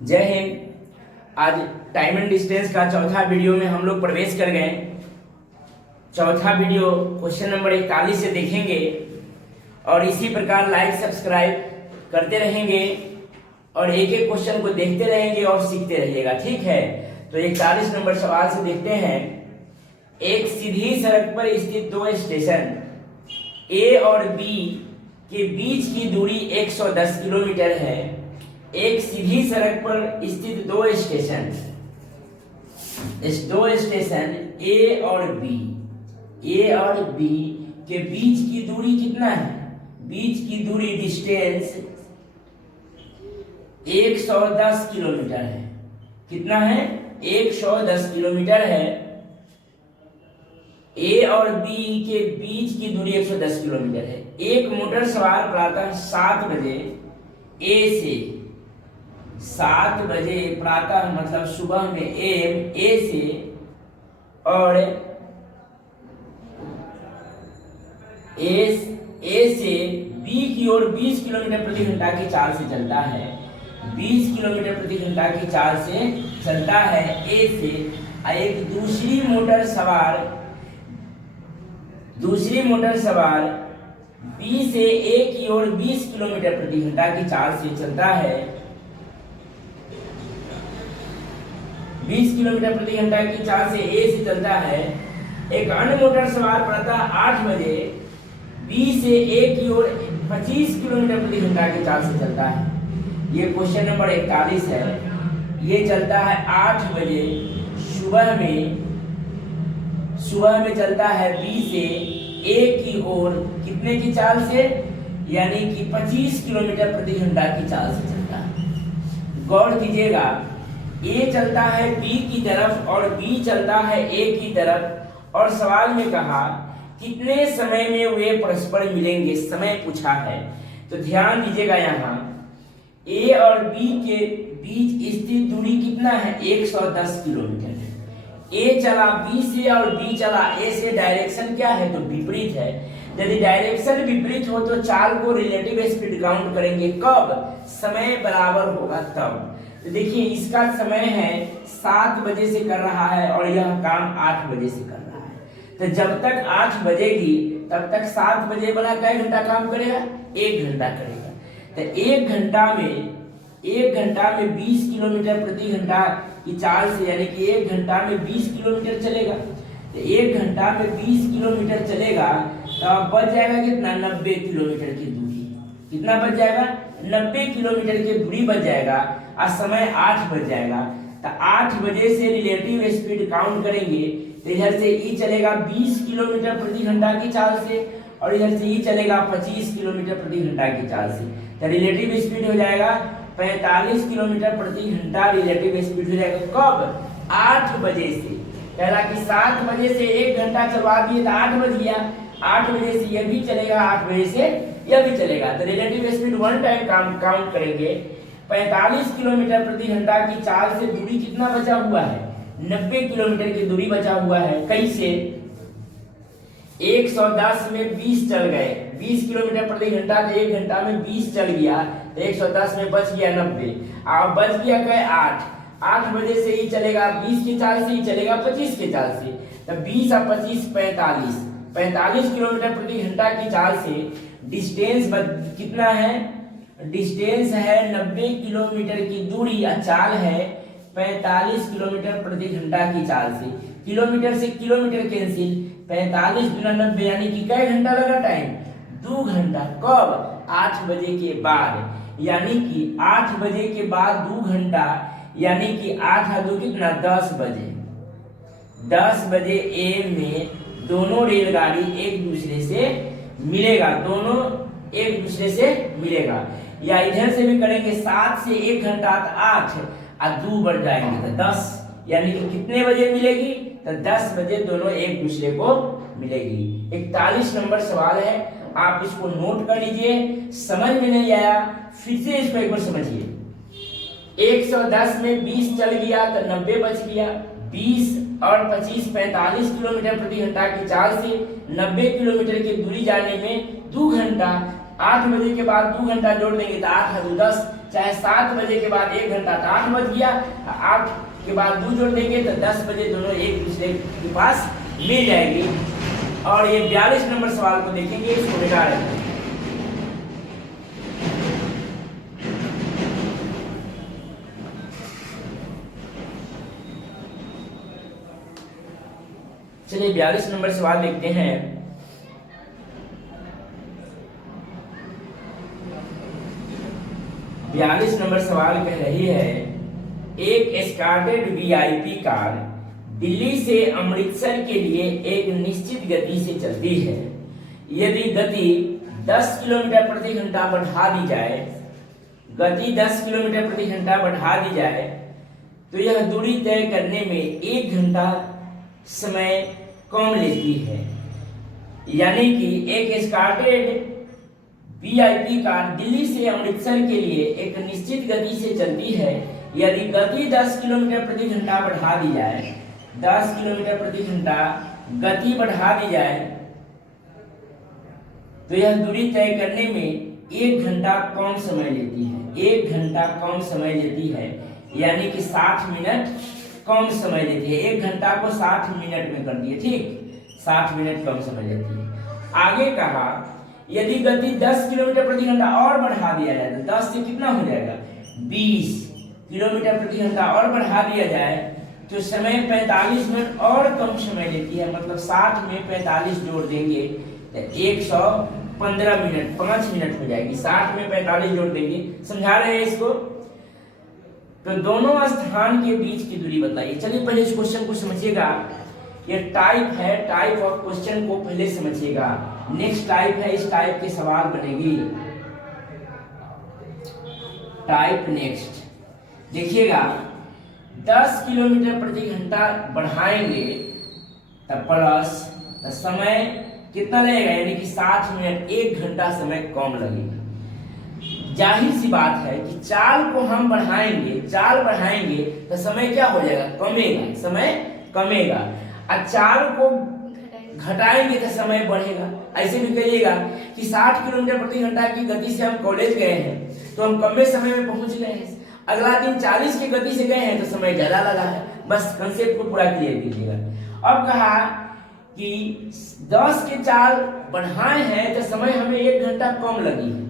जय हिंद। आज time and distance का चौथा वीडियो में हम लोग प्रवेश कर गए। चौथा वीडियो क्वेश्चन नंबर 41 से देखेंगे और इसी प्रकार लाइक सब्सक्राइब करते रहेंगे और एक एक क्वेश्चन को देखते रहेंगे और सीखते रहिएगा, ठीक है। तो 41 नंबर सवाल से देखते हैं। एक सीधी सड़क पर स्थित दो स्टेशन ए और बी के बीच की दूरी 110 किलोमीटर है। एक सीधी सड़क पर स्थित दो स्टेशन ए और बी के बीच की दूरी कितना है? बीच की दूरी डिस्टेंस 110 किलोमीटर है। कितना है? 110 किलोमीटर है। ए और बी के बीच की दूरी 110 किलोमीटर है। एक मोटर सवार प्रातः 7 बजे प्रातः मतलब सुबह में ए से और ए से बी की ओर 20 किलोमीटर प्रति घंटा की चाल से चलता है। 20 किलोमीटर प्रति घंटा की चाल से चलता है ए से। एक दूसरी मोटर सवार बी से ए की ओर 20 किलोमीटर प्रति घंटा की चाल से चलता है। 20 किलोमीटर प्रति घंटा की चाल से ए से चलता है। एक अन्य मोटर सवार प्रातः 8 बजे बी से ए की ओर 25 किलोमीटर प्रति घंटा की चाल से चलता है। ये क्वेश्चन नंबर 41 है। ये चलता है 8 बजे सुबह में चलता है बी से ए की ओर कितने की चाल से? यानी कि 25 किलोमीटर प्रति घंटा की चाल से चलता है। गौर कीजिएगा, ए चलता है बी की तरफ और बी चलता है ए की तरफ और सवाल में कहा कितने समय में वे परस्पर मिलेंगे, समय पूछा है। तो ध्यान दीजिएगा, यहाँ ए और बी के बीच स्थित दूरी कितना है? 110 किलोमीटर है। ए चला बी से और बी चला ए से। डायरेक्शन क्या है? तो विपरीत है। यदि डायरेक्शन विपरीत हो तो चाल को रिलेटिव स्पीड काउंट करेंगे। कब? समय बराबर होगा तब। तो देखिए, इसका समय है 7 बजे से कर रहा है और यह काम 8 बजे से कर रहा है। तो जब तक 8 बजेगी तब तक 7 बजे वाला कई घंटा काम करेगा? 1 घंटा करेगा। तो 1 घंटा में 20 किलोमीटर प्रति घंटा की चाल से, यानी कि 1 घंटा में 20 किलोमीटर चलेगा। तो 1 घंटा में 20 किलोमीटर चलेगा तो बच जाएगा कितना? 90 किलोमीटर की दूरी। कितना बच जाएगा? 90 किलोमीटर की दूरी बच जाएगा और समय 8 बज जाएगा। तो 8 बजे से रिलेटिव स्पीड काउंट करेंगे तो इधर से ई चलेगा 20 किलोमीटर प्रति घंटा की चाल से और इधर से ई चलेगा 25 किलोमीटर प्रति घंटा की चाल से। तो रिलेटिव स्पीड हो जाएगा 45 किलोमीटर प्रति घंटा। रिलेटिव स्पीड हो जाएगा कब? 8 बजे से। कह कि 7 बजे से 1 घंटा चलवा दिए तो 8 बज गया। 8 बजे से यह भी चलेगा, 8 बजे से यह भी चलेगा। तो relative speed one time count करेंगे। 45 किलोमीटर प्रति घंटा की चाल से दूरी कितना बचा हुआ है? 90 किलोमीटर की दूरी बचा हुआ है। कैसे? 110 में 20 चल गए। 20 किलोमीटर प्रति घंटा तो 1 घंटा में 20 चल गया तो 110 में बच गया 90। अब बच गया क्या? 8 बजे से ही चलेगा 20 की चाल से, ही चलेगा 25 की चाल से। तो 20 और 25 45 किलोमीटर प्रति घंटा की चाल से डिस्टेंस कितना है? डिस्टेंस है 90 किलोमीटर की दूरी और चाल है 45 किलोमीटर प्रति घंटा की चाल से। किलोमीटर से किलोमीटर कैंसिल। 45 गुना 90 यानी कि कै घंटा लगा टाइम? 2 घंटा। कब? 8 बजे के बाद। यानी कि 8 बजे के बाद 2 घंटा, यानी कि 8 और 2 कितना? 10 बजे। 10 बजे ए में दोनों रेलगाड़ी एक दूसरे से मिलेगा। या इधर से भी करेंगे 7 से 1 घंटा तो 8 और 2 बढ़ जाएंगे तो 10, यानी कि कितने बजे मिलेगी? तो 10 बजे दोनों एक दूसरे को मिलेगी। 41 नंबर सवाल है, आप इसको नोट कर लीजिए। समझ में नहीं आया फिर से इसको एक बार समझिए। 110 में 20 चल गया तो 90 बच गया। 20 और 25 45 किलोमीटर प्रति घंटा की चाल से 90 किलोमीटर की दूरी जाने में 2 घंटा। 8 बजे के बाद 2 घंटा जोड़ देंगे तो 8 और 2 10, चाहे 7 बजे के बाद 1 घंटा तो 8 बज गया, 8 के बाद 2 जोड़ देंगे तो 10 बजे दोनों एक दूसरे के पास मिल जाएगी। और ये 42 नंबर सवाल को देखेंगे, इसको मिटा रहे हैं। चलिए 42 नंबर सवाल देखते हैं। बयालीस नंबर सवाल कह रही है, एक एस्कॉर्टेड वीआईपी कार दिल्ली से अमृतसर के लिए एक निश्चित गति से चलती है। यदि गति 10 किलोमीटर प्रति घंटा बढ़ा दी जाए, गति 10 किलोमीटर प्रति घंटा बढ़ा दी जाए तो यह दूरी तय करने में 1 घंटा समय कम लेती है। यानी कि एक एस्कॉर्टेड वीआईपी कार दिल्ली से अमृतसर के लिए एक निश्चित गति से चलती है। यदि गति 10 किलोमीटर प्रति घंटा बढ़ा दी जाए, 10 किलोमीटर प्रति घंटा गति बढ़ा दी जाए तो यह दूरी तय करने में 1 घंटा कम समय लेती है। 1 घंटा कम समय लेती है, यानी कि 60 मिनट कम समय लेती है। 1 घंटा को 60 मिनट में कर दिए, ठीक, 60 मिनट कम समय लेती है। आगे कहा, यदि गति 10 किलोमीटर प्रति घंटा और बढ़ा दिया जाए तो 10 से कितना हो जाएगा, 20 किलोमीटर प्रति घंटा और बढ़ा दिया जाए तो समय 45 मिनट और कम समय लेती है। मतलब 60 में 45 जोड़ देंगे तो 115 मिनट, 5 मिनट हो जाएगी। 60 में 45 जोड़ देंगे, समझा रहे हैं इसको। तो दोनों स्थान के बीच की दूरी बताइए। चलिए पहले इस क्वेश्चन को समझिएगा। ये टाइप है, टाइप ऑफ क्वेश्चन को पहले समझिएगा। नेक्स्ट टाइप है, इस टाइप के सवाल बनेगी। टाइप नेक्स्ट देखिएगा, 10 किलोमीटर प्रति घंटा बढ़ाएंगे तब प्लस तो समय कितना लगेगा, यानी कि 60 मिनट, 1 घंटा समय कम लगेगा। जाहिर सी बात है कि चाल को हम बढ़ाएंगे, चाल बढ़ाएंगे तो समय क्या हो जाएगा, कमेगा, समय कमेगा। और चाल को घटाएंगे तो समय बढ़ेगा। ऐसे भी कहिएगा कि 60 किलोमीटर प्रति घंटा की गति से हम कॉलेज गए हैं तो हम कम समय में पहुंच गए हैं। अगला दिन 40 की गति से गए हैं तो समय ज्यादा लगा है। बस कंसेप्ट को पूरा क्लियर कीजिएगा। अब कहा कि 10 के चाल बढ़ाए हैं तो समय हमें 1 घंटा कम लगी है।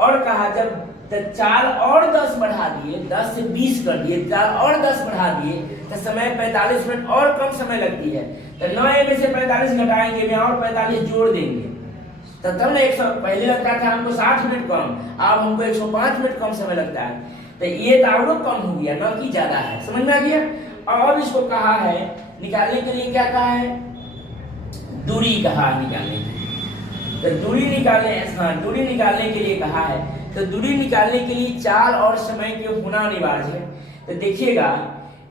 और कहा जब चाल और 10 बढ़ा दिए, 10 से 20 कर दिए, चाल और 10 बढ़ा दिए तो समय 45 मिनट और कम समय लगती है। तो 9 में से 45 घटाएंगे, में और 45 जोड़ देंगे तो तब ना 100, पहले लगता था हमको 60 मिनट कम, अब हमको 105 मिनट कम समय लगता है। तो ये तो कम हो गया, न कि ज्यादा है। समझ में आ गया। और इसको कहा है निकालने के लिए, क्या कहा है, दूरी कहा निकालने के लिए। तो दूरी निकालने, हाँ, दूरी निकालने के लिए कहा है। तो दूरी निकालने के लिए चाल और समय के होना अनिवार्य है। तो देखिएगा,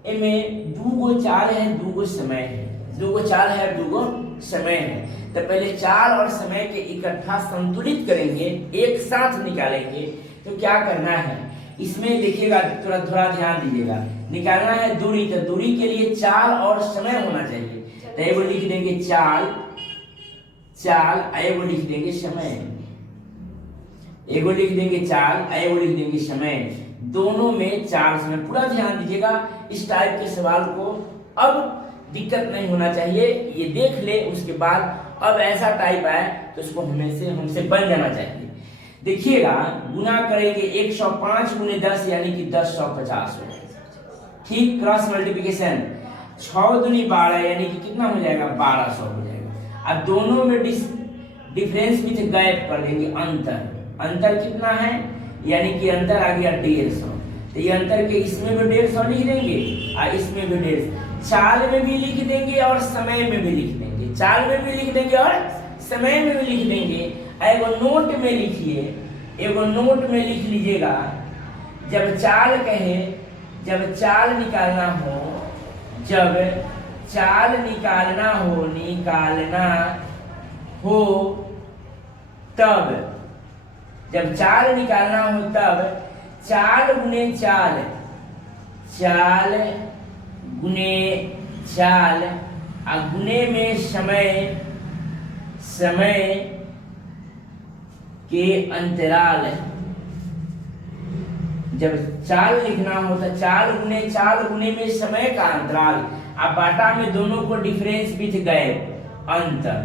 इनमें 2 चाल है, 2 समय है, 2 चाल है, 2 समय है। तो पहले चाल और समय के इकट्ठा संतुलित करेंगे, एक साथ निकालेंगे। तो क्या करना है इसमें देखिएगा, थोड़ा ध्यान दीजिएगा। निकालना है दूरी, तो दूरी के लिए चाल और समय होना चाहिए। तो एगो लिख देंगे चाल, चाल, एगो लिख देंगे समय, एगो लिख देंगे चाल, एगो लिख देंगे समय। दोनों में चाल समय। पूरा ध्यान दीजिएगा इस टाइप के सवाल को। अब दिक्कत नहीं होना चाहिए, ये देख ले, उसके बाद अब ऐसा टाइप आए तो उसको हमसे बन जाना चाहिए। देखिएगा, गुना करेंगे 105 गुने 10 यानी कि 1050 हो जाएगा, ठीक। क्रॉस मल्टीप्लिकेशन 6 दूनी 12 यानी कि कितना हो जाएगा, 1200 हो जाएगा। अब दोनों में डिफरेंस विथ गैप कर देंगे, अंतर। अंतर कितना है, यानी कि अंतर आ गया 150। तो ये अंतर के इसमें भी 150 लिख देंगे और इसमें भी 150। चाल में भी लिख देंगे और समय में भी लिख देंगे, चाल में भी लिख देंगे और समय में भी लिख देंगे। एगो नोट में लिखिए, एगो नोट में लिख लीजिएगा, जब चाल कहे, जब चाल निकालना हो, जब चाल निकालना हो तब, जब चाल निकालना हो तब चाल गुने चाल, चाल गुने चाल, और गुने में समय, समय के अंतराल जब चाल लिखना हो तो चाल गुने में समय का अंतराल, अब बाटा में दोनों को डिफरेंस विथ गैप, अंतर।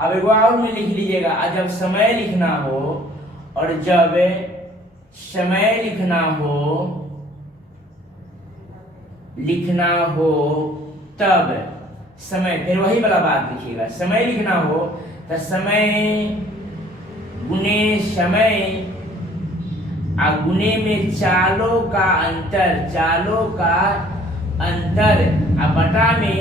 अब एक और में लिख लीजिएगा, जब समय लिखना हो और जब समय लिखना हो तब समय, फिर वही वाला बात लिखिएगा। समय लिखना हो तो समय गुने समय, गुने में चालों का अंतर, बटा में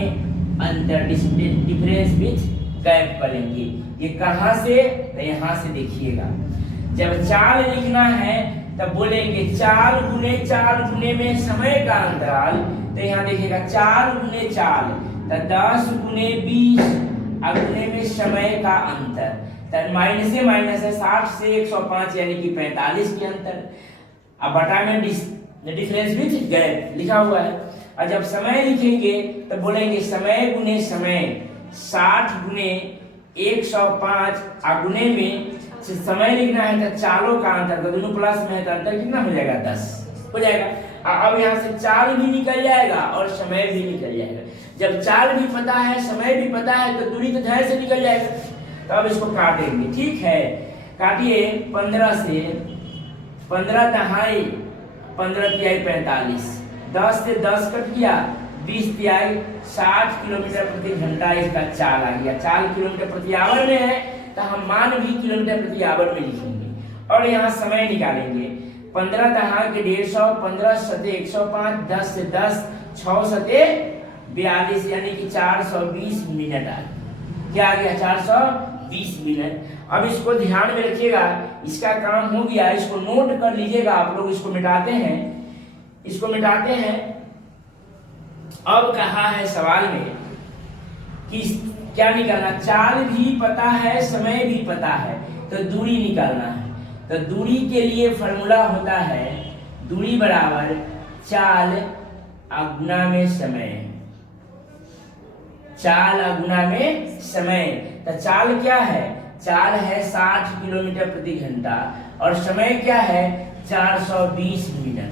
अंतर, डिफरेंस विथ गैप करेंगे। ये कहाँ से, तो यहाँ से देखिएगा। जब चाल लिखना है तब बोलेंगे चाल गुने में समय का अंतराल, तो यहाँ देखिएगा चाल गुने चाल, तो 10 गुने 20, गुने में समय का अंतर, तो माइनस है 60 से 105 यानी कि 45 के अंतर। अब बटा में डिफरेंस विथ गैप लिखा हुआ है। और जब समय लिखेंगे तो बोलेंगे समय गुने समय, 60 गुने 105, गुने में समय लिखना है तो चालों का अंतर, तो दोनों प्लस में है तो अंतर कितना हो जाएगा, 10 हो जाएगा। अब यहाँ से चाल भी निकल जाएगा और समय भी निकल जाएगा। जब चाल भी पता है समय भी पता है तो दूरी तो धैर्य से निकल जाएगा। तो अब इसको काटेंगे, ठीक है, काटिए। 15 से 15 दहाई 15 तिहाई 45, 10 से 10 कट गया, 20 तिहाई 60 किलोमीटर प्रति घंटा इसका चाल आ गया। चाल किलोमीटर प्रति आवर में है तो हम मान भी किलोमीटर प्रति आवर में लिखेंगे और यहाँ समय निकालेंगे। 15 दहा के 150, 15 सते 105, 10 से 10, 6 सते 42 यानी कि 420 मिनट आ गया। क्या आ गया, 420 मिनट। अब इसको ध्यान में रखिएगा, इसका काम हो गया, इसको नोट कर लीजिएगा आप लोग। इसको मिटाते हैं। अब कहा है सवाल में कि क्या निकालना, चाल भी पता है समय भी पता है तो दूरी निकालना है। तो दूरी के लिए फॉर्मूला होता है दूरी बराबर चाल गुना में समय, चाल गुना में समय। तो चाल क्या है, चाल है 60 किलोमीटर प्रति घंटा और समय क्या है 420 मिनट,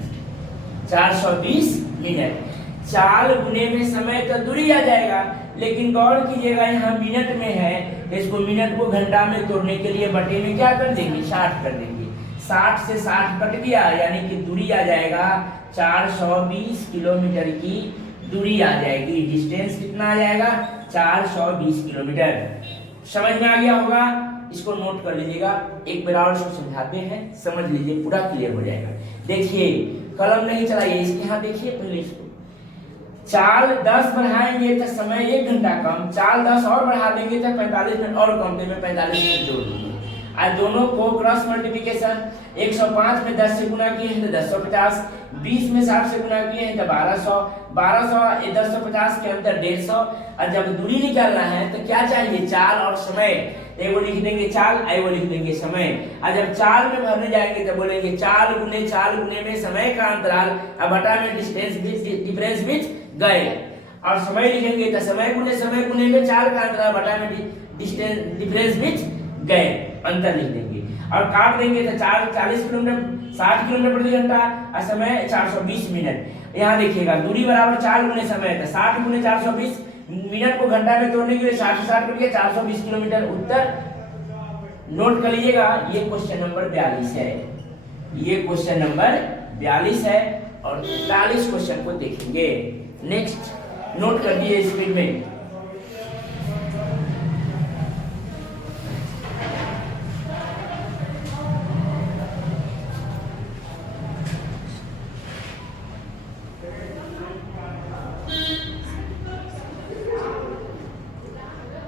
420 मिनट। चाल गुने में समय तो दूरी आ जाएगा, लेकिन गौर कीजिएगा यहाँ मिनट में है, इसको मिनट को घंटा में तोड़ने के लिए बटे में क्या कर देंगे, 60 कर देंगे। 60 से 60 कट गया यानी कि दूरी आ जाएगा 420 किलोमीटर की दूरी आ जाएगी। डिस्टेंस कितना आ जाएगा, 420 किलोमीटर। समझ में आ गया होगा, इसको नोट कर लीजिएगा। एक बार और इसको समझाते हैं, समझ लीजिए, पूरा क्लियर हो जाएगा। देखिए, कलम नहीं चलाइए, इसके यहाँ देखिए पहले इसको। चाल 10 बढ़ाएंगे तो समय 1 घंटा कम, चाल 10 और बढ़ा देंगे तो 45 मिनट और कम, में 45 मिनट जोड़ देंगे। आज दोनों को क्रॉस मल्टीप्लिकेशन, 105 में 10 से गुना किए हैं तो 1050, 20 में 60 से गुना किए हैं तो 1200, 1200 1050 के अंदर 150। और जब दूरी निकालना है तो क्या चाहिए, चाल और समय। एगो लिख देंगे चाल, एगो लिख देंगे समय। और जब चाल में भरने जाएंगे तो बोलेंगे चाल गुने में समय का अंतराल, अब बटा में डिफरेंस विथ गए। और समय लिखेंगे तो समय गुने में चाल का अंतराल, बटा में डिफरेंस विथ गए, अंतर लिख देंगे। और काट देंगे तो 40 किलोमीटर 60 किलोमीटर प्रति घंटा और समय 420 मिनट। यहाँ देखिएगा दूरी बराबर चाल गुने समय, तो 60 गुने 420 मिनट को घंटा में तोड़ने के लिए 60 से 60 करिए 420 किलोमीटर। उत्तर नोट कर लीजिएगा, ये क्वेश्चन नंबर 42 है, ये क्वेश्चन नंबर 42 है। और 43 क्वेश्चन को देखेंगे। नेक्स्ट नोट कर दिए स्क्रीन में।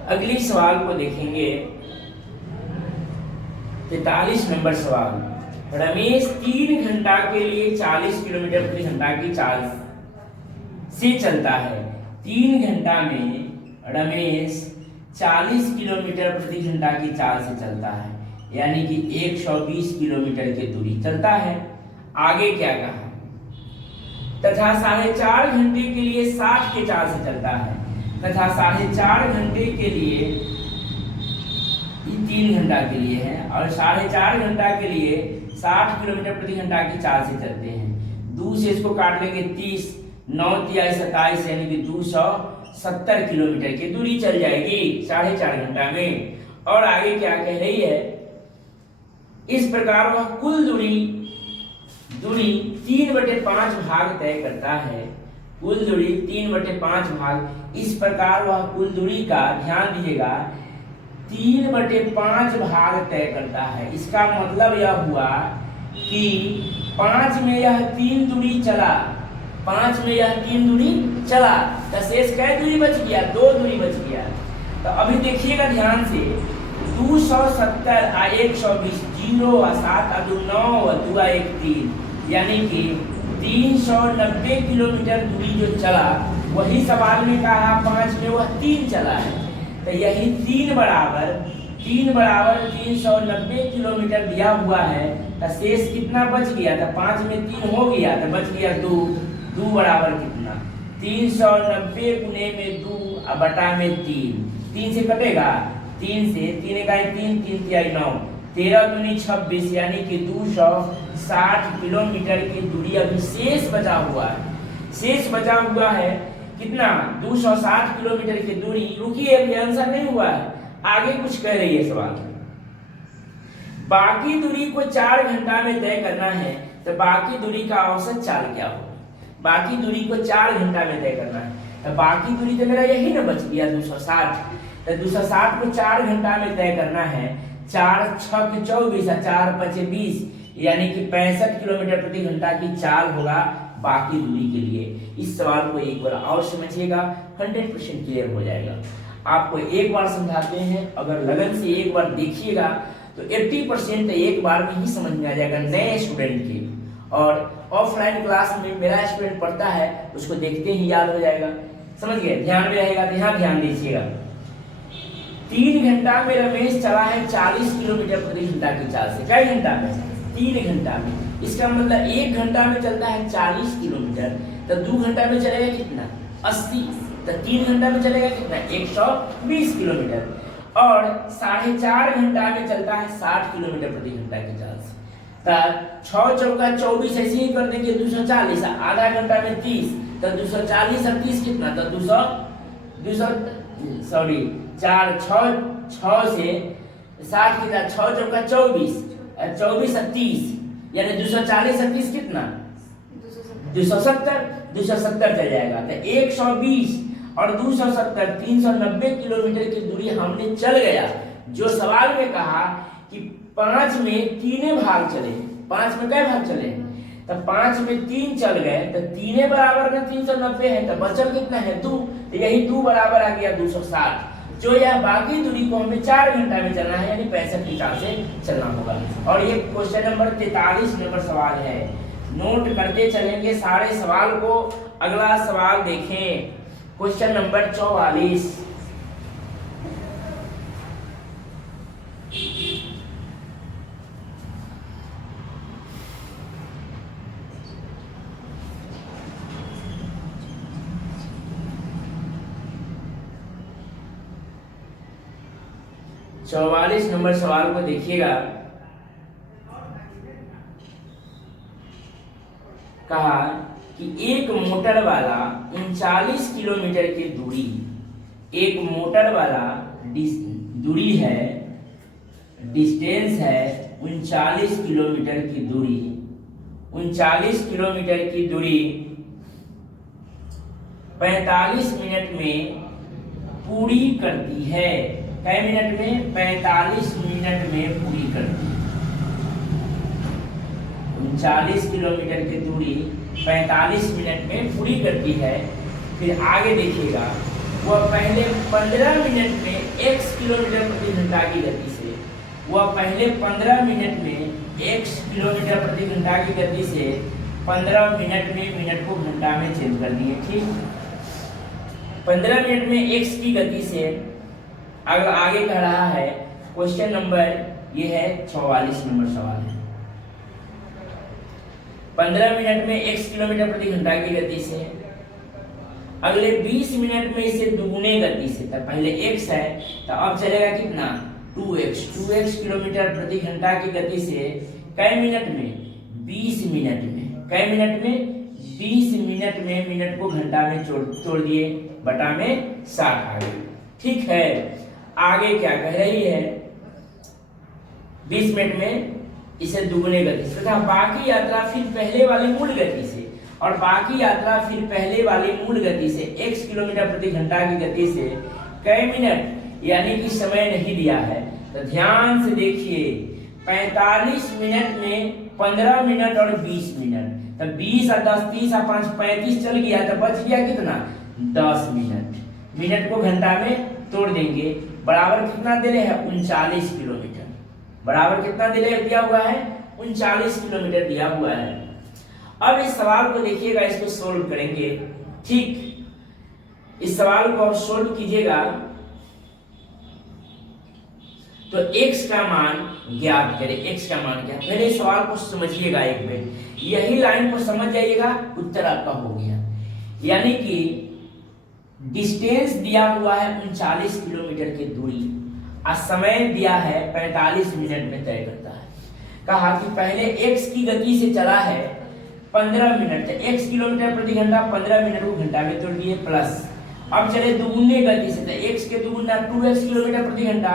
अगली सवाल को देखेंगे, 43 नंबर सवाल। रमेश 3 घंटा के लिए 40 किलोमीटर प्रति घंटा की चाल से चलता है। 3 घंटा में रमेश 40 किलोमीटर प्रति घंटा की चाल से चलता है, यानी कि 120 किलोमीटर की दूरी चलता है। आगे क्या कहा, तथा 4.5 घंटे के लिए 60 के चाल से चलता है, तथा 4.5 घंटे के लिए 3 घंटा के लिए है, और 4.5 घंटा के लिए 60 किलोमीटर प्रति घंटा की चाल से चलते हैं। 2 से इसको काट लेंगे 30, 9 तिहाई 27 यानी कि 270 किलोमीटर की दूरी चल जाएगी 4.5 घंटा में। और आगे क्या कह रही है, इस प्रकार वह कुल दूरी 3/5 भाग तय करता है। कुल दूरी 3/5 भाग, इस प्रकार वह कुल दूरी का, ध्यान दीजिएगा, 3/5 भाग तय करता है। इसका मतलब यह हुआ कि 5 में यह 3 दूरी चला, 5 में यह 3 दूरी चला, तो शेष कै दूरी बच गया, 2 दूरी बच गया। तो अभी देखिएगा ध्यान से, 270 आ 120, 0 आ 7 आ 2 9 आ 2 आ 1 3, यानी कि 390 किलोमीटर दूरी जो चला, वही सवाल में कहा 5 में वह 3 चला है। तो यही 3 बराबर 390 किलोमीटर दिया हुआ है। तो शेष कितना बच गया था, 5 में 3 हो गया तो बच गया 2 बराबर कितना, 390 गुने में 2 बटा में 3 से कटेगा, 3 से 3 इकाई 3 तिहाई 9, 13 दूनी 26 यानी कि 260 किलोमीटर की दूरी अभी शेष बचा हुआ है। शेष बचा हुआ है कितना, 260 किलोमीटर की दूरी। रुकिए, अभी आंसर नहीं हुआ है, आगे कुछ कह रही है सवाल। बाकी दूरी को 4 घंटा में तय करना है, तो बाकी दूरी का औसत चाल क्या होगा। बाकी दूरी को 4 घंटा में तय करना है, तो बाकी दूरी तो मेरा यही ना बच गया 260। तो 260 को 4 घंटा में तय करना है, 4 6 24 और 4 5 20, यानी कि 65 किलोमीटर प्रति घंटा की चाल होगा बाकी दूरी के लिए। इस सवाल को एक बार और समझिएगा, 100% क्लियर हो जाएगा। आपको एक बार समझाते हैं, अगर लगन से एक बार देखिएगा तो 80% एक बार में ही समझ में आ जाएगा नए स्टूडेंट के। और ऑफलाइन क्लास में मेरा स्टूडेंट पढ़ता है, उसको देखते ही याद हो जाएगा। समझ गए, ध्यान में रहेगा। तो यहाँ ध्यान दीजिएगा, 3 घंटा में रमेश चला है 40 किलोमीटर प्रति घंटा की चाल से। कई घंटा में? 3 घंटा में। इसका मतलब 1 घंटा में चलता है 40 किलोमीटर, तो 2 घंटा में चलेगा कितना, 80। तो 3 घंटा में चलेगा कितना, 120 किलोमीटर। और 4.5 घंटा में चलता है 60 किलोमीटर प्रति घंटा की चाल से। तो 6 चौका 24 ऐसे ही कर देंगे 240, आधा घंटा में 30, तो 240 और 30 कितना, तो 4 6 से 60 कितना, 6 चौका 24, 24 और 30, यानी 240 और 30 कितना, 270 चल जाएगा। तो 120 और 270, 390 किलोमीटर की दूरी हमने चल गया। जो सवाल में कहा कि 5 में 3 भाग चले, 5 में कै भाग चले, तो 5 में 3 चल गए, तो 3 बराबर में 390 है, तो बचल कितना है 2, तो यही 2 बराबर आ गया 260। जो यह बाकी दूरी को हमें 4 घंटा में चलना है, यानी 65 की चाल से चलना होगा। और ये क्वेश्चन नंबर 43 नंबर सवाल है। नोट करते चलेंगे सारे सवाल को। अगला सवाल देखें, क्वेश्चन नंबर 44। चौवालीस नंबर सवाल को देखिएगा। कहा कि एक मोटर वाला 39 किलोमीटर की दूरी, एक मोटर वाला दूरी है, डिस्टेंस है 39 किलोमीटर की दूरी, 39 किलोमीटर की दूरी 45 मिनट में पूरी करती है। कई मिनट में, 45 मिनट में पूरी करती है। 39 किलोमीटर की दूरी 45 मिनट में पूरी करती है। फिर आगे देखिएगा, वह पहले 15 मिनट में x किलोमीटर प्रति घंटा की गति से, वह पहले 15 मिनट में x किलोमीटर प्रति घंटा की गति से 15 मिनट में मिनट को घंटा में चेंज कर दिए। ठीक, 15 मिनट में x की गति से अगर आगे कह रहा है, क्वेश्चन नंबर ये है 44 नंबर सवाल है। 15 मिनट में x किलोमीटर प्रति घंटा की गति से, अगले 20 मिनट में इसे दुगुने गति से, तो पहले x है तो अब चलेगा कितना 2x किलोमीटर प्रति घंटा की गति से कै मिनट में 20 मिनट में, कै मिनट में 20 मिनट में, मिनट को घंटा में तोड़ दिए, बटा में 60 आ गई। ठीक है, आगे क्या कह रही है, 20 मिनट में इसे दुगने गति से तथा बाकी यात्रा फिर पहले वाली मूल गति से, और बाकी यात्रा फिर पहले वाली मूल गति से x किलोमीटर प्रति घंटा की गति से कै मिनट यानी कि समय नहीं दिया है, तो ध्यान से देखिए 45 मिनट में 15 मिनट और 20 मिनट, तो 20 और 10 30 और 5 35 चल गया, तो बच गया कितना 10 मिनट। मिनट को घंटा में तोड़ देंगे, बराबर कितना दे रहे हैं 39 किलोमीटर, बराबर कितना दे रहे दिया हुआ है 39 किलोमीटर दिया हुआ है। अब इस सवाल को देखिएगा, इसको सोल्व करेंगे। ठीक, इस सवाल को आप सोल्व कीजिएगा तो x का मान ज्ञात करें, x का मान क्या, पहले इस सवाल को समझिएगा एक बार, यही लाइन को समझ जाइएगा, उत्तर आपका हो गया। यानी कि डिस्टेंस दिया हुआ है 39 किलोमीटर की दूरी और समय दिया है 45 मिनट में तय करता है। कहा कि पहले x की गति से चला है 15 मिनट, तो x किलोमीटर प्रति घंटा 15 मिनट को घंटा में तोड़ दिए, प्लस अब चले दुगुने गति से, तो x के दुगुना 2x किलोमीटर प्रति घंटा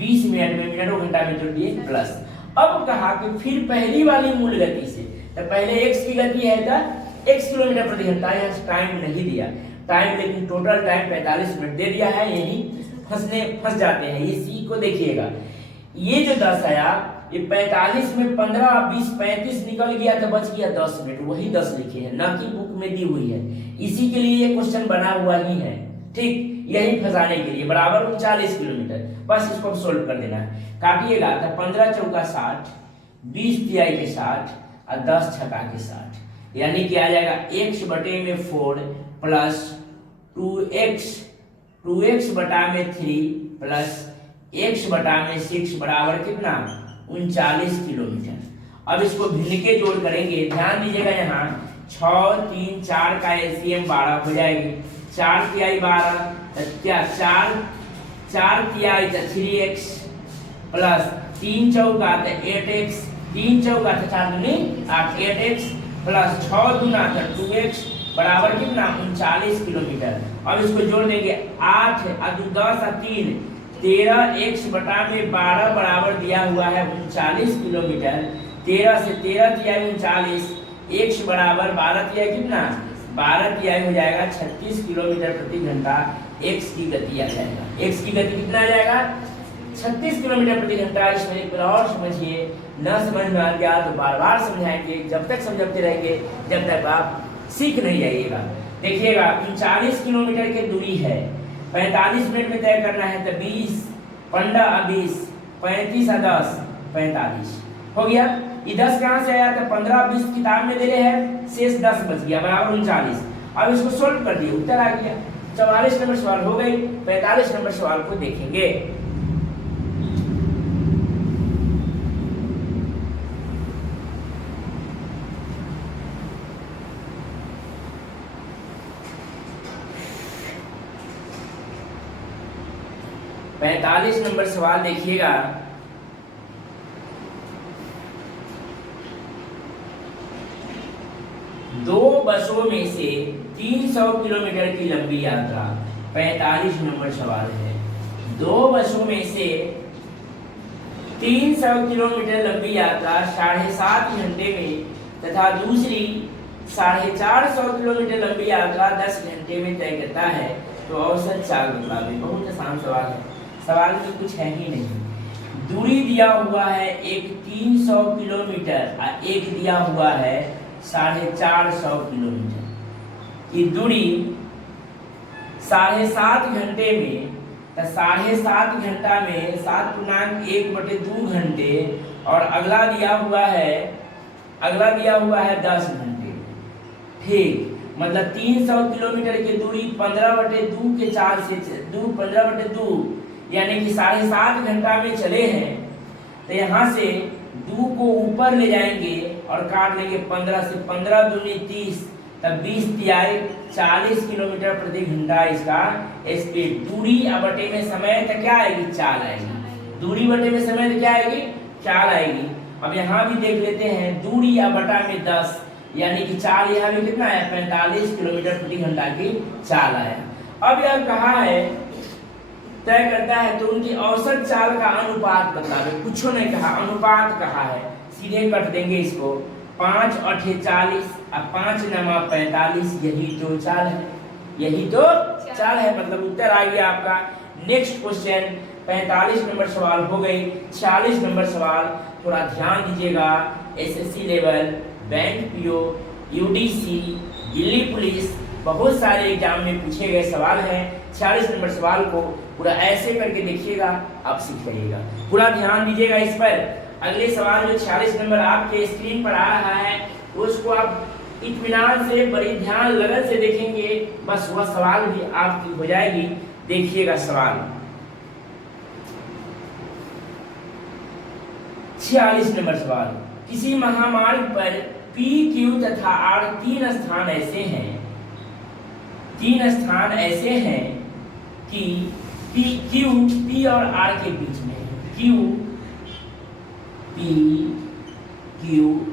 20 मिनट में, मिनट को घंटा में तोड़ दिए, प्लस अब कहा कि फिर पहली वाली मूल गति से, तो पहले x की गति है तो x किलोमीटर प्रति घंटा, यहाँ टाइम नहीं दिया टाइम, लेकिन टोटल टाइम 45 मिनट दे दिया है, यही फंस जाते हैं। ये सी को देखिएगा, ये जो 10 आया, ये 45 में 15 20 35 निकल गया, तो बच गया 10 मिनट, वही 10 लिखे हैं, न कि बुक में दी हुई है, इसी के लिए ये क्वेश्चन बना हुआ ही है। ठीक, यही फंसाने के लिए, बराबर 39 किलोमीटर, बस इसको सोल्व कर देना है। काटिएगा तो 15 चौका 60, 20 तिहाई के 60 और 10 छक्का के 60, यानी कि आ जाएगा x बटे में 4 प्लस 2x बटा में 3 प्लस x बटा में 6 बराबर कितना 39 किलोमीटर। अब इसको भिन्न के जोड़ करेंगे, ध्यान दीजिएगा, यहाँ 6 3 4 का एलसीएम 12 हो जाएगी, 4 तिहाई 12, क्या 4 तिहाई 3x प्लस 3 चौका 8x, 3 चौका 4 दूनी 8, 8x प्लस 6 दूना 2x बराबर कितना 39 किलोमीटर। अब इसको जोड़ देंगे, 8 और 10 और 3 13x बटा में 12 बराबर दिया हुआ है 39 किलोमीटर। 13 से 13 तिहाई 39, x बराबर 12 तिहाई कितना 12 तिहाई हो जाएगा 36 किलोमीटर प्रति घंटा x की गति आ जाएगा। x की गति कितना आ जाएगा 36 किलोमीटर प्रति घंटा। इसमें एक बार और समझिए, न समझ में आ गया तो बार बार समझाएंगे, जब तक समझाते रहेंगे जब तक आप सीख नहीं जाइएगा। देखिएगा 39 किलोमीटर की दूरी है, 45 मिनट में तय करना है, तो 20 15 20 35 और 10 45 हो गया। ये 10 कहाँ से आया, तो 15 20 किताब में दे रहे हैं, शेष 10 बच गया बराबर 39। अब इसको सोल्व कर दिए, उत्तर आ गया। 44 नंबर सवाल हो गई। 45 नंबर सवाल को देखेंगे। पैंतालीस नंबर सवाल देखिएगा। दो बसों में से 300 किलोमीटर की लंबी यात्रा, 45 नंबर सवाल है। दो बसों में से 300 किलोमीटर लंबी यात्रा 7.5 घंटे में तथा दूसरी 450 किलोमीटर लंबी यात्रा 10 घंटे में तय करता है, तो औसत चाल बतलावे। बहुत आसान सवाल है, सवाल में कुछ है ही नहीं। दूरी दिया हुआ है एक 300 किलोमीटर और एक दिया हुआ है 450 किलोमीटर की दूरी 7.5 घंटे में, तो 7.5 घंटा में 7.1/2 घंटे, और अगला दिया हुआ है 10 घंटे। ठीक, मतलब 300 किलोमीटर की दूरी 15/2 के चाल से 15/2 यानी कि 7.5 घंटा में चले हैं, तो यहाँ से 2 को ऊपर ले जाएंगे और काट लेंगे 15 से, 15 दूनी 30, तब 20 तिहाई 40 किलोमीटर प्रति घंटा इसका स्पीड। दूरी बटे में समय तो क्या आएगी, चाल आएगी। दूरी बटे में समय तो क्या आएगी, चाल आएगी। अब यहाँ भी देख लेते हैं, दूरी या बटा में 10 यानी कि चाल यहाँ में कितना है, 45 किलोमीटर प्रति घंटा की चाल आया। अब यह कहा है तय करता है, तो उनकी औसत चाल का अनुपात बतावे, कुछ नहीं कहा, अनुपात कहा है, सीधे कट देंगे इसको, 5 8 40 और 5 9 45, यही तो चाल है, यही तो चाल है, मतलब उत्तर आ गया आपका। नेक्स्ट क्वेश्चन 45 नंबर सवाल हो गई। 46 नंबर सवाल थोड़ा ध्यान दीजिएगा, SSC level, bank PO, UDC, Delhi police, बहुत सारे एग्जाम में पूछे गए सवाल हैं। 46 नंबर सवाल को पूरा ऐसे करके देखिएगा, आप सीख जाइएगा, पूरा ध्यान दीजिएगा इस पर। अगले सवाल जो 46 नंबर आपके स्क्रीन पर आ रहा है, उसको आप इत्मीनान से, बड़ी ध्यान लगन से देखेंगे, बस वह सवाल भी आपकी हो जाएगी। देखिएगा सवाल 46 नंबर सवाल, किसी महामार्ग पर P, Q तथा R तीन स्थान ऐसे हैं कि P और R के बीच में है। P, Q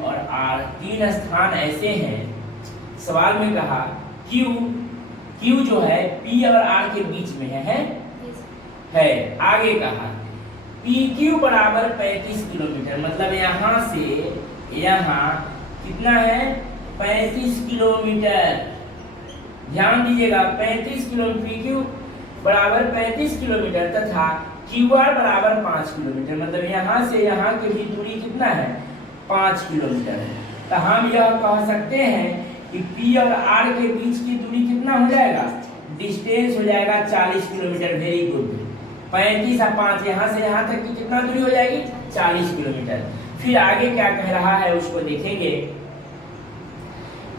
और R तीन स्थान ऐसे हैं। सवाल में कहा Q जो है P और R के बीच में है। आगे कहा PQ बराबर 35 किलोमीटर, मतलब यहाँ से यहाँ कितना है, 35 किलोमीटर। ध्यान दीजिएगा, 35 किलोमीटर, PQ बराबर 35 किलोमीटर तथा QR बराबर 5 किलोमीटर, मतलब यहाँ से यहाँ की भी दूरी कितना है, 5 किलोमीटर है। तो हम यह कह सकते हैं कि P और R के बीच की दूरी कितना हो जाएगा, डिस्टेंस हो जाएगा 40 किलोमीटर। वेरी गुड, 35 और 5 यहाँ से यहाँ तक की कितना दूरी हो जाएगी, 40 किलोमीटर। फिर आगे क्या कह रहा है उसको देखेंगे।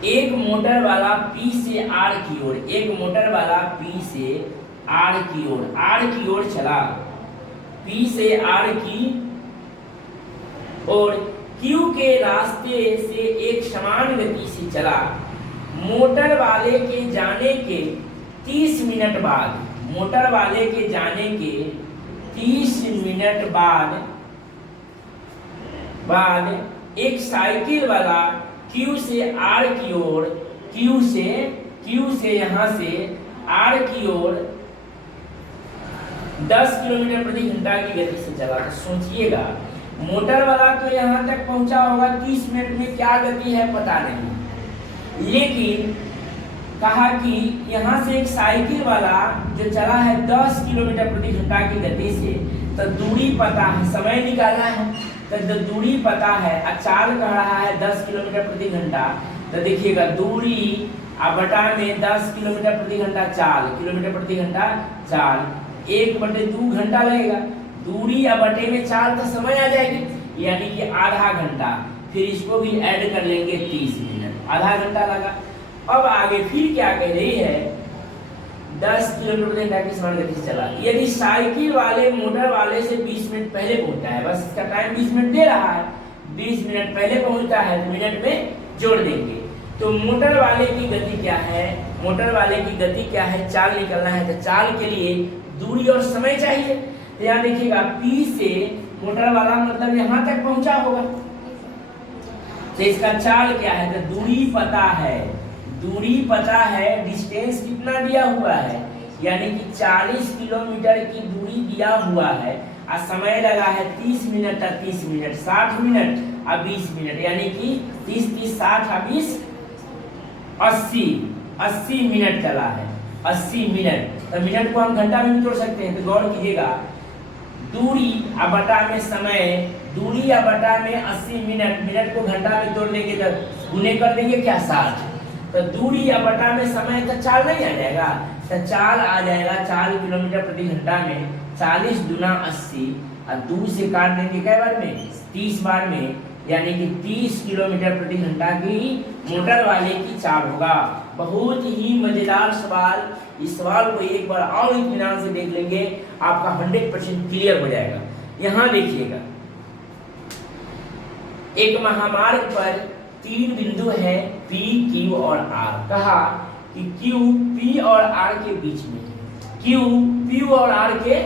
एक मोटर वाला P से R की ओर, एक मोटर वाला P से R की ओर चला, P से R की और Q के रास्ते से एक समान गति से चला। मोटर वाले के जाने के 30 मिनट बाद, मोटर वाले के जाने के 30 मिनट बाद एक साइकिल वाला Q से R की ओर, Q से यहाँ से R की ओर 10 किलोमीटर प्रति घंटा की गति से चला। तो सोचिएगा, मोटर वाला तो यहाँ तक पहुंचा होगा 30 मिनट में, क्या गति है पता नहीं, लेकिन कहा कि यहाँ से एक साइकिल वाला जो चला है 10 किलोमीटर प्रति घंटा की गति से, तो दूरी पता है, समय निकालना है, तो दूरी पता है, चाल कह रहा है 10 किलोमीटर प्रति घंटा। तो देखिएगा, दूरी बटा में 10 किलोमीटर प्रति घंटा चाल, किलोमीटर प्रति घंटा चाल, 1/2 घंटा लगेगा। दूरी या बटे में चाल तो समय आ जाएगी, यानी कि आधा घंटा। फिर इसको भी ऐड कर लेंगे 30 मिनट, आधा घंटा लगा। अब आगे फिर क्या कह रही है, 10 किलोमीटर प्रति घंटा की समान गति से चला। यदि साइकिल वाले मोटर वाले से 20 मिनट पहले पहुंचता है, बस इसका टाइम 20 मिनट दे रहा है, 20 मिनट पहले पहुंचता है तो मिनट में जोड़ देंगे। तो मोटर वाले की गति क्या है, मोटर वाले की गति क्या है, चाल निकलना है, तो चाल के लिए दूरी और समय चाहिए। तो यहाँ देखिएगा, P से मोटर वाला मतलब यहाँ तक पहुंचा होगा, तो इसका चाल क्या है, तो दूरी पता है, डिस्टेंस कितना दिया हुआ है, यानी कि 40 किलोमीटर की दूरी दिया हुआ है, और समय लगा है 30 मिनट और 30 मिनट, 60 मिनट और 20 मिनट, यानी कि 30 30 60 और 20 80 मिनट चला है, 80 मिनट। तो मिनट को हम घंटा में भी तोड़ सकते हैं, तो गौर कीजिएगा, दूरी और बटा में समय, दूरी या बटा में 80 मिनट, मिनट को घंटा में तोड़ देंगे तो गुने कर देंगे क्या, 60। तो दूरी या बटा में समय, तो चाल नहीं आ जाएगा, तो चाल आ जाएगा 4 किलोमीटर प्रति घंटा में 40 दूना 80, और 2 से काट देंगे कै बार में, 30 बार में, यानी कि 30 किलोमीटर प्रति घंटा की मोटर वाले की चाल होगा। बहुत ही मजेदार सवाल, इस सवाल को एक बार और इत्मीनान से देख लेंगे, आपका 100% क्लियर हो जाएगा। यहाँ देखिएगा, एक महामार्ग पर 3 बिंदु है P, Q और R। कहा कि Q P और R के बीच में है, Q P और R के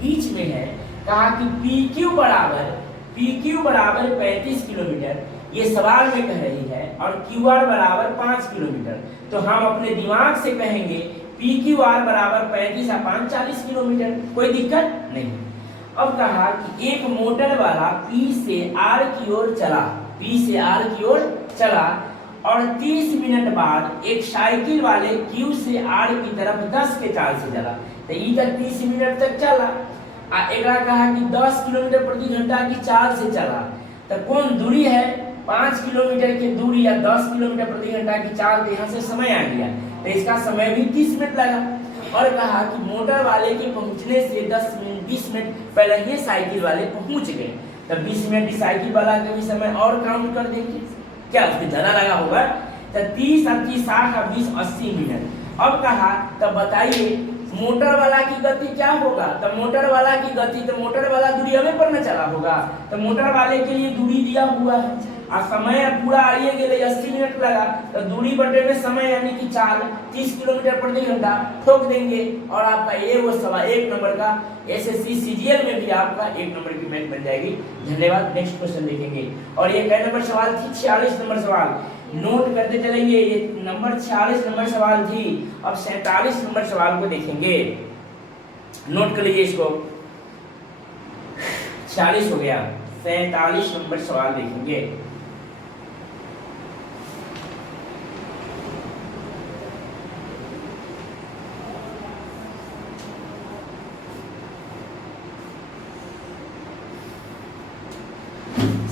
बीच में है। कहा कि PQ बराबर PQ बराबर 35 किलोमीटर ये सवाल में कह रही है और QR बराबर 5 किलोमीटर, तो हम अपने दिमाग से कहेंगे PQR बराबर 35 या 5 40 किलोमीटर, कोई दिक्कत नहीं। अब कहा कि एक मोटर वाला P से R की ओर चला, P से R की ओर चला और 30 मिनट बाद एक साइकिल वाले Q से R की तरफ 10 के चाल से चला, तो ई तक 30 मिनट तक चला। एकरा कहा कि 10 किलोमीटर प्रति घंटा की चाल से चला, तो कौन दूरी है 5 किलोमीटर की दूरी या 10 किलोमीटर प्रति घंटा की चाल, तो यहाँ से समय आ गया, तो इसका समय भी 30 मिनट लगा। और कहा कि मोटर वाले के पहुंचने से 20 मिनट पहले ये साइकिल वाले पहुंच गए, तब 20 मिनट साइकिल वाला का भी समय और काउंट कर देंगे, क्या उसमें ज्यादा लगा होगा, तो 30 और 30 60 और 20 80 मिनट। अब कहा तब बताइए मोटर वाला की गति क्या होगा, तो मोटर वाला की गति, तो मोटर वाला दूरी हमें पर न चला होगा, तो मोटर वाले के लिए दूरी दिया हुआ है और समय पूरा आइए गए 80 मिनट लगा, तो दूरी बटे में समय यानी कि चाल 30 किलोमीटर प्रति घंटा ठोक देंगे और आपका ये वो सवाल 1 नंबर का SSC CGL में भी आपका 1 नंबर की मैथ बन जाएगी। धन्यवाद। नेक्स्ट क्वेश्चन देखेंगे और ये कै नंबर सवाल थी, 46 नंबर सवाल, नोट करते चलेंगे। ये नंबर 46 नंबर सवाल थी, अब 47 नंबर सवाल को देखेंगे, नोट कर लीजिए इसको। 40 हो गया, 47 नंबर सवाल देखेंगे।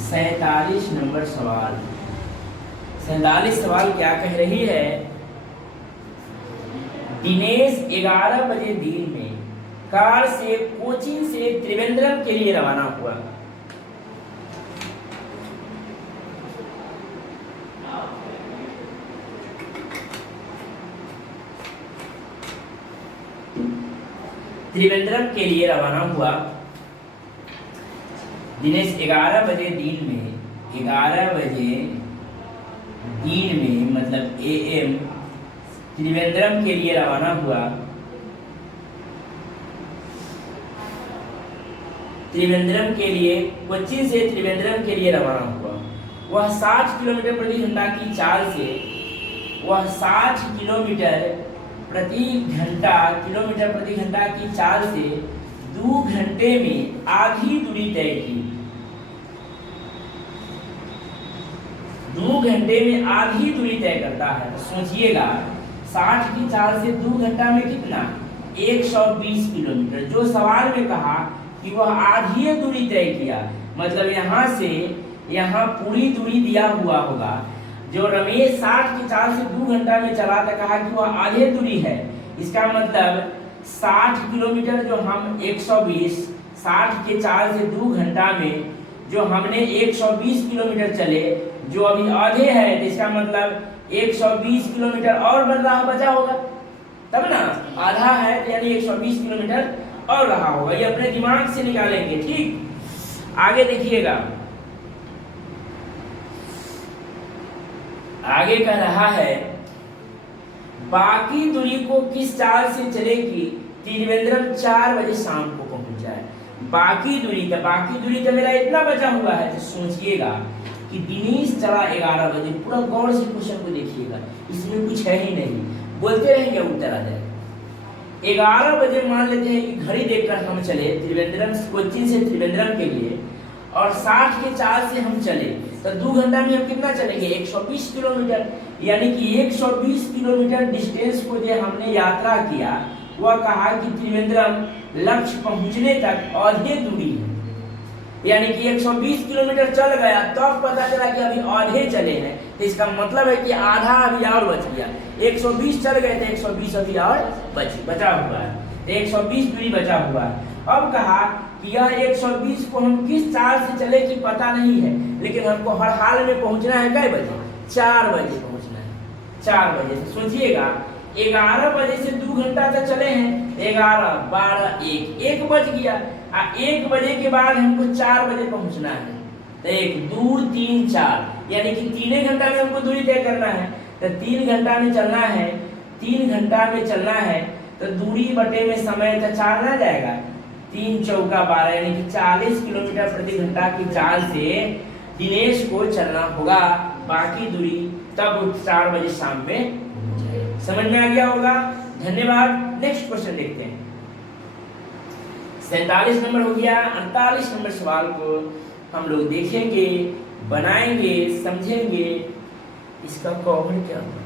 सैतालीस नंबर सवाल, 47 सवाल क्या कह रही है, दिनेश 11 बजे दिन में कार से कोचीन से त्रिवेंद्रम के लिए रवाना हुआ। त्रिवेंद्रम के लिए रवाना हुआ। दिनेश 11 बजे दिन में, 11 बजे दिन में मतलब AM त्रिवेंद्रम के लिए रवाना हुआ। त्रिवेंद्रम के लिए, कोच्चि से त्रिवेंद्रम के लिए रवाना हुआ। वह 60 किलोमीटर प्रति घंटा की चाल से, वह 60 किलोमीटर प्रति घंटा की चाल से 2 घंटे में आधी दूरी तय की। 2 घंटे में आधी दूरी तय करता है, तो सोचिएगा 60 की चाल से 2 घंटा में कितना, 120 किलोमीटर। जो सवाल में कहा कि वह आधी दूरी तय किया, मतलब यहाँ से यहाँ पूरी दूरी दिया हुआ होगा। जो रमेश 60 की चाल से 2 घंटा में चला था, कहा कि वह आधे दूरी है, इसका मतलब 60 किलोमीटर जो हम 120, 60 के चाल से 2 घंटा में जो हमने 120 किलोमीटर चले, जो अभी आधे है, तो इसका मतलब 120 किलोमीटर और बन रहा बचा होगा, तब ना आधा है तो यानी 120 किलोमीटर और रहा होगा। ये अपने दिमाग से निकालेंगे, ठीक। आगे देखिएगा, आगे कह रहा है बाकी दूरी को किस चाल से चलेगी, त्रिवेंद्रम 4 बजे शाम को पहुंच जाए। बाकी दूरी तो मेरा इतना बचा हुआ है, तो सोचिएगा कि दिनेश चला 11 बजे, पूरा गौर से क्वेश्चन को देखिएगा, इसमें कुछ है ही नहीं, बोलते रहेंगे उत्तर आ जाए। 11 बजे मान लेते हैं कि घड़ी देखकर हम चले त्रिवेंद्रम, कोच्चि से त्रिवेंद्रम के लिए, और 60 के चाल से हम चले, तो 2 घंटा में हम कितना चलेंगे, 120 किलोमीटर। यानी कि 120 किलोमीटर डिस्टेंस को जो हमने यात्रा किया, वह कहा कि त्रिवेंद्रम लक्ष्य पहुंचने तक आधे दूरी है। यानी कि 120 किलोमीटर चल गया, तब तो पता चला कि अभी आधे चले हैं, तो इसका मतलब है कि आधा अभी और बच गया। 120 चल गए थे, 120 अभी और बचा हुआ है, 120 दूरी बचा हुआ है। अब कहा कि यह 120 को हम किस चाल से चले कि पता नहीं है, लेकिन हमको हर हाल में पहुंचना है कै बजे, 4 बजे पहुंचना है, 4 बजे से। सोचिएगा 11 बजे से 2 घंटा तक चले हैं, 11, 12, 1 बज गया, 1 बजे के बाद हमको 4 बजे पहुंचना है, तो 1, 2, 3, 4, यानी कि 3 घंटा में हमको दूरी तय करना है, तो 3 घंटा में चलना है, 3 घंटा में चलना है, तो दूरी बटे में समय तो 4 ना जाएगा, 3 चौका 12 यानी कि 40 किलोमीटर प्रति घंटा की चाल से दिनेश को चलना होगा, बाकी दूरी तब 4 बजे शाम में। समझ में आ गया होगा? धन्यवाद। नेक्स्ट क्वेश्चन देखते हैं। 47 नंबर हो गया। 48 नंबर सवाल को हम लोग देखेंगे, बनाएंगे, समझेंगे इसका कॉमन क्या होगा।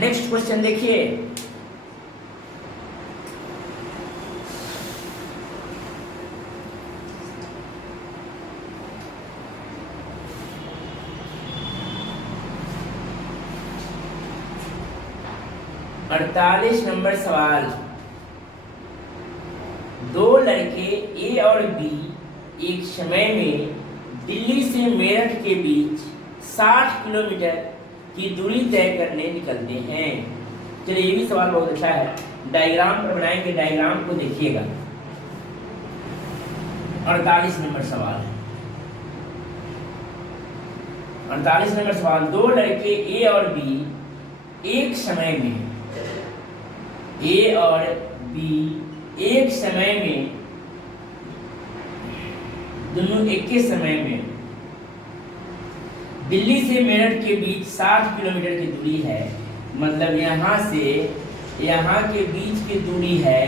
नेक्स्ट क्वेश्चन देखिए। अड़तालीस नंबर सवाल। दो लड़के ए और बी एक समय में दिल्ली से मेरठ के बीच 60 किलोमीटर की दूरी तय करने निकलते हैं। चलिए, ये भी सवाल बहुत अच्छा है। डायग्राम पर बनाएंगे, डायग्राम को देखिएगा। 48 नंबर सवाल है। 48 नंबर सवाल। दो लड़के ए और बी एक समय में, ए और बी एक समय में, दोनों एक ही समय में दिल्ली से मेरठ के बीच 60 किलोमीटर की दूरी है। मतलब यहाँ से यहाँ के बीच की दूरी है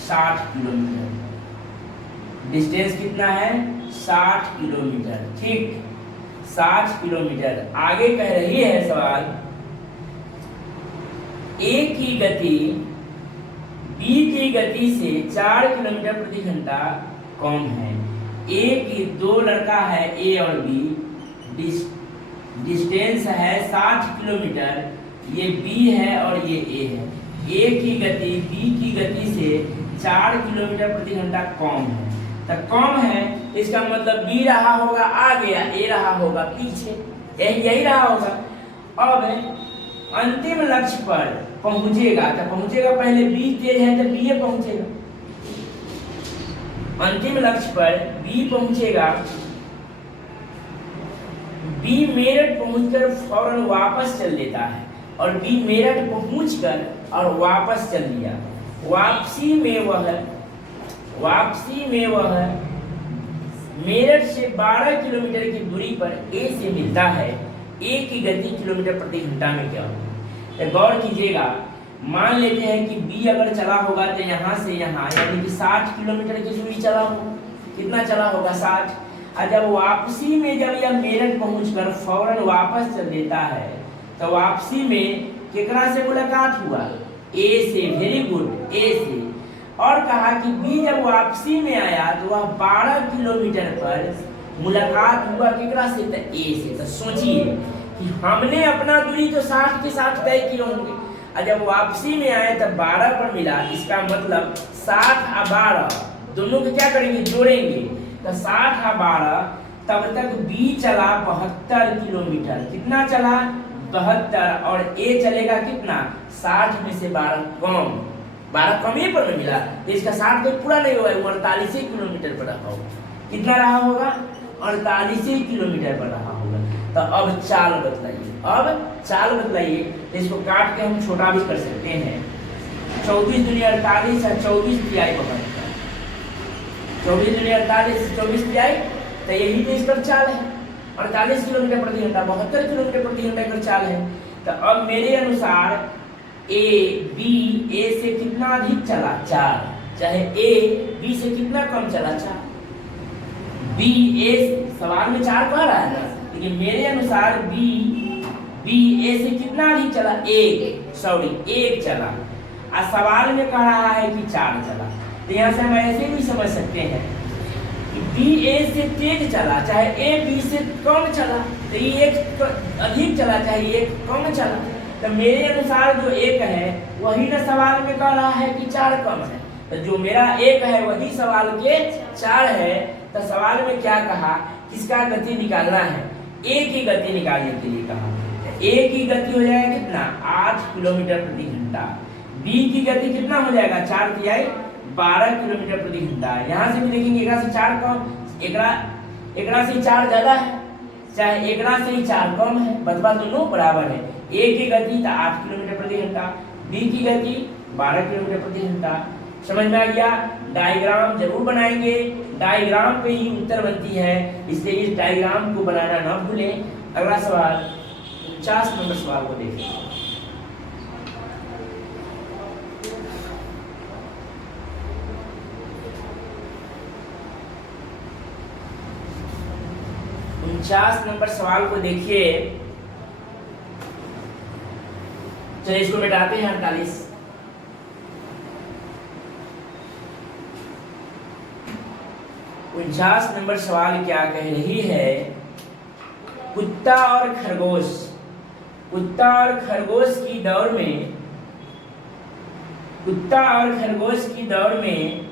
60 किलोमीटर। डिस्टेंस कितना है? 60 किलोमीटर। ठीक, 60 किलोमीटर। आगे कह रही है सवाल, ए की गति बी की गति से 4 किलोमीटर प्रति घंटा कम है। ए की, दो लड़का है ए और बी, डिस्टेंस है 60 किलोमीटर, ये बी है और ये ए है। ए की गति बी की गति से 4 किलोमीटर प्रति घंटा कम है। तो कम है, इसका मतलब बी रहा होगा आगे, ए रहा होगा पीछे, यही रहा होगा। अब अंतिम लक्ष्य पर पहुंचेगा तो पहुंचेगा, पहले बी तेज है तो बी पहुंचेगा। अंतिम लक्ष्य पर बी पहुंचेगा, बी मेरठ पहुंचकर फौरन वापस चल देता है, और बी मेरठ पहुंचकर और वापस चल दिया। वापसी में वह मेरठ से 12 किलोमीटर की दूरी पर ए से मिलता है। ए की गति किलोमीटर प्रति घंटा में क्या होगी? तो गौर कीजिएगा, मान लेते हैं कि बी अगर चला होगा तो यहाँ से यहाँ यानी कि 60 किलोमीटर की दूरी चला होगा। कितना चला होगा? 60। और जब वापसी में जब यह मेरठ पहुंचकर फौरन वापस चल देता है, तो वापसी में केकरा से मुलाकात हुआ? ए से। वेरी गुड, ए से। और कहा कि बी जब वापसी में आया तो वह 12 किलोमीटर पर मुलाकात हुआ केकरा से? तो ए से। तो सोचिए कि हमने अपना दूरी तो 60 के साथ तय किए होंगे, और जब वापसी में आए तब 12 पर मिला। इसका मतलब 60 और 12 दोनों को क्या करेंगे? जोड़ेंगे। तो 60 और 12, तब तक बी चला 72 किलोमीटर। कितना चला? 72। और ए चलेगा कितना? 60 में से 12 कम। 12 कम ही पर मिला, तो इसका 60 तो पूरा नहीं हुआ, 48 किलोमीटर पर रहा होगा। कितना रहा होगा? 48 किलोमीटर पर रहा होगा। तो अब चाल बतलाइए। तो इसको काट के हम छोटा भी कर सकते हैं। 24 दूनी 48 और 24 तिहाई पकड़ता है। 24 दूनी 48, 24 तिहाई, तो यही तो इसका चाल है। 48 किलोमीटर प्रति घंटा, 72 किलोमीटर प्रति घंटा का चाल है। तो अब मेरे अनुसार ए से कितना अधिक चला? 4। चाहे ए बी से कितना कम चला? 4। बी ए, सवाल में 4 कह रहा है ना, लेकिन मेरे अनुसार बी ए से कितना अधिक चला? 1 चला। और सवाल में कह रहा है कि 4 चला। तो यहाँ से हम ऐसे भी समझ सकते हैं कि बी ए से तेज चला, चाहे ए बी से कम चला। तो ये 1 अधिक चला, चाहे 1 कम चला। तो मेरे अनुसार जो 1 है वही ना सवाल में कह रहा है कि 4 कम है। तो जो मेरा 1 है वही सवाल के 4 है। तो सवाल में क्या कहा? किसका गति निकालना है? ए की गति निकालने के लिए कहा। ए की गति हो जाएगा कितना? 8 किलोमीटर प्रति घंटा। बी की गति कितना हो जाएगा? 4 तिहाई 12 किलोमीटर प्रति घंटा। यहाँ से भी देखेंगे, एकरा से 4 कम, एकरा से 4 ज्यादा है, चाहे एकरा से ही 4 कम है। बदला दोनों बराबर है। ए की गति तो 8 किलोमीटर प्रति घंटा, बी की गति 12 किलोमीटर प्रति घंटा। समझ में आ गया? डायग्राम जरूर बनाएंगे, डायग्राम पे ही उत्तर बनती है, इसलिए इस डायग्राम को बनाना ना भूलें। अगला सवाल 49 नंबर सवाल को देखें। नंबर सवाल को देखिए। चलिए इसको मिटाते हैं। 48 49 नंबर सवाल क्या कह रही है? कुत्ता और खरगोश, कुत्ता और खरगोश की दौड़ में, कुत्ता और खरगोश की दौड़ में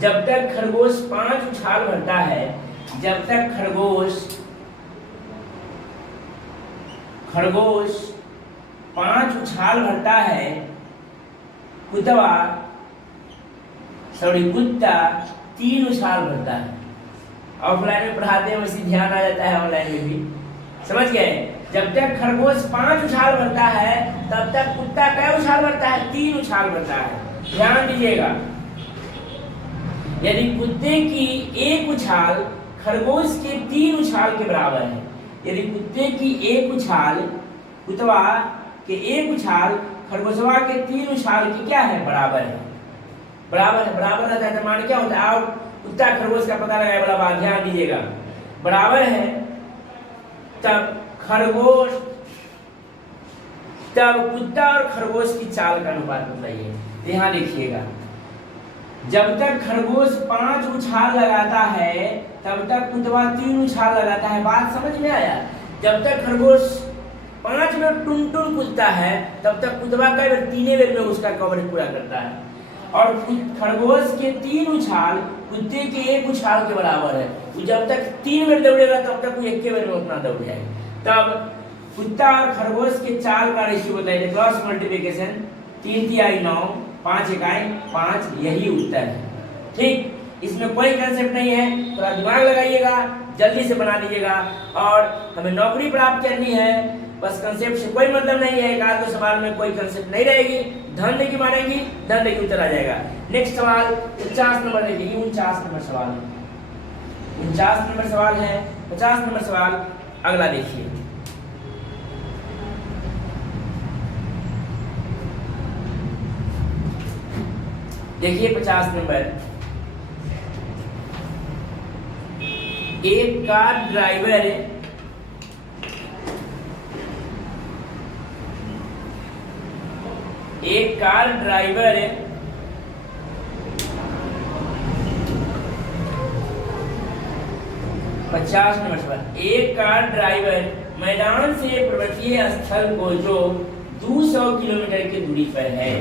जब तक खरगोश 5 उछाल भरता है, जब तक खरगोश 5 उछाल भरता है, कुत्ता 3 उछाल भरता है। ऑफलाइन में पढ़ाते हैं वैसे ध्यान आ जाता है ऑनलाइन में भी, समझ गए? जब तक खरगोश 5 उछाल भरता है तब तक कुत्ता कै उछाल भरता है? 3 उछाल भरता है। ध्यान दीजिएगा, यदि कुत्ते की 1 उछाल खरगोश के 3 उछाल के बराबर है, यदि कुत्ते की 1 उछाल कुत्ता के 1 उछाल खरगोशवा के 3 उछाल की क्या है? बराबर है। बराबर है, बराबर रहता है तो मान क्या होता है? आओ कुत्ता खरगोश का पता लगाए वाला बात ध्यान दीजिएगा। बराबर है तब खरगोश, तब कुत्ता और खरगोश की चाल का अनुपात बताइए। यहाँ देखिएगा, जब तक खरगोश 5 उछाल लगाता है तब तक कुत्ता 3 उछाल लगाता है। बात समझ में आया? जब तक खरगोश 5 में टुन टुन कूदता है तब तक कुत्ता कई बार 3 बेर में उसका कवरेज पूरा करता है, और खरगोश के 3 उछाल कुत्ते के 1 उछाल के बराबर है। तो जब तक 3 बेर दौड़ेगा तब तक वो 1 बेर में अपना दौड़ जाए। तब कुत्ता और खरगोश के चाल का रेशियो बताइए। क्रॉस मल्टीप्लिकेशन 3 तिहाई 9, 5 इकाई 5, यही उत्तर है। ठीक, इसमें कोई कंसेप्ट नहीं है, थोड़ा दिमाग लगाइएगा, जल्दी से बना लीजिएगा। और हमें नौकरी प्राप्त करनी है, बस कंसेप्ट से कोई मतलब नहीं है। एक आध दो सवाल में कोई कंसेप्ट नहीं रहेगी, धन की मानेगी, धन की उत्तर आ जाएगा। नेक्स्ट सवाल 49 नंबर देखिए। 49 नंबर सवाल है, 49 नंबर सवाल है। 50 नंबर सवाल अगला देखिए। देखिए 50 नंबर, एक कार ड्राइवर एक कार ड्राइवर 50 नंबर सवाल। एक कार ड्राइवर मैदान से पर्वतीय स्थल को जो 200 किलोमीटर की दूरी पर है,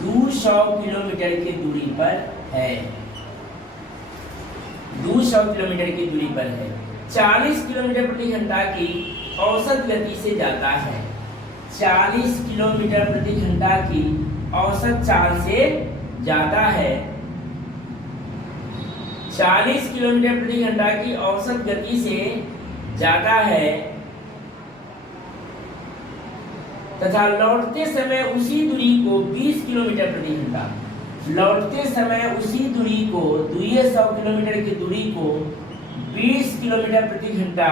200 किलोमीटर की दूरी पर है, 200 किलोमीटर की दूरी पर है, 40 किलोमीटर प्रति घंटा की औसत गति से जाता है, 40 किलोमीटर प्रति घंटा की औसत चाल से जाता है, 40 किलोमीटर प्रति घंटा की औसत गति से जाता है तथा लौटते समय उसी दूरी को 20 किलोमीटर प्रति घंटा, लौटते समय उसी दूरी को 200 किलोमीटर की दूरी को 20 किलोमीटर प्रति घंटा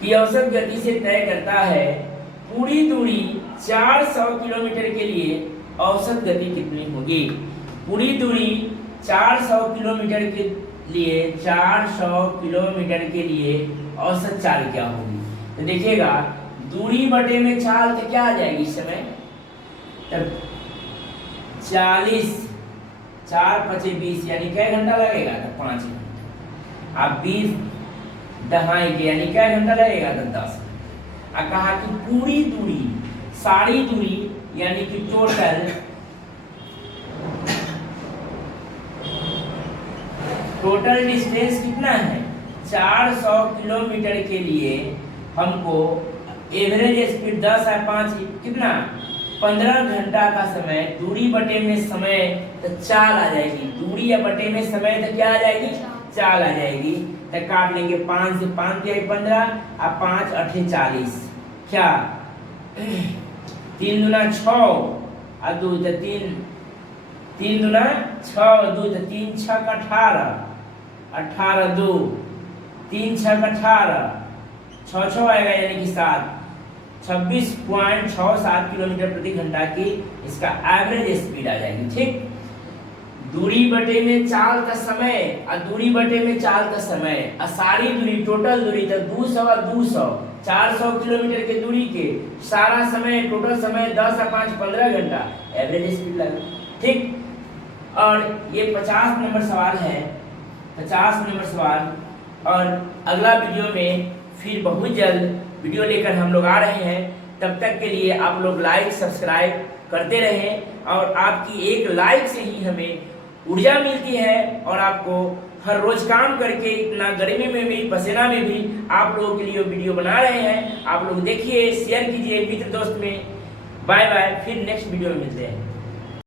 की औसत गति से तय करता है। पूरी दूरी 400 किलोमीटर के लिए औसत गति कितनी होगी? पूरी दूरी 400 किलोमीटर के लिए, 400 किलोमीटर के लिए औसत चाल क्या होगी? तो देखिएगा, दूरी बटे में चाल तो क्या आ जाएगी इस समय? तब 40, 4 × 5 = 20, यानी कै घंटा लगेगा? तो 5 घंटा। अब 20 दहाई के यानी कै घंटा लगेगा? तो 10। अब कहा कि पूरी दूरी, सारी दूरी यानी कि टोटल डिस्टेंस कितना है? 400 किलोमीटर के लिए हमको एवरेज स्पीड 10 है 5 कितना 15 घंटा का समय, दूरी बटे में समय तो चाल आ जाएगी, दूरी या बटे में समय तो क्या आ जाएगी? चाल आ जाएगी। तो काट लेंगे 5 से 5 × 15 और 5 × 8 = 40, क्या 3 दूना 6 और 2 तो 3, 3 दूना 6 और 2 तो 3 6 का 18, 18 2, 3 6 का 18, 6 6 आएगा यानी कि 7, 26.67 किलोमीटर प्रति घंटा की इसका एवरेज स्पीड आ जाएगी। ठीक, दूरी बटे में चाल का समय और दूरी बटे में चाल का समय और सारी दूरी टोटल दूरी तो 200 और 200 400 किलोमीटर के दूरी के सारा समय टोटल समय 10 और 5 15 घंटा एवरेज स्पीड लगा। ठीक, और ये 50 नंबर सवाल है, 50 नंबर सवाल। और अगला वीडियो में फिर बहुत जल्द वीडियो लेकर हम लोग आ रहे हैं। तब तक के लिए आप लोग लाइक सब्सक्राइब करते रहें और आपकी एक लाइक से ही हमें ऊर्जा मिलती है और आपको हर रोज काम करके इतना गर्मी में भी पसीना में भी आप लोगों के लिए वीडियो बना रहे हैं। आप लोग देखिए, शेयर कीजिए मित्र दोस्त में। बाय बाय, फिर नेक्स्ट वीडियो में मिलते हैं।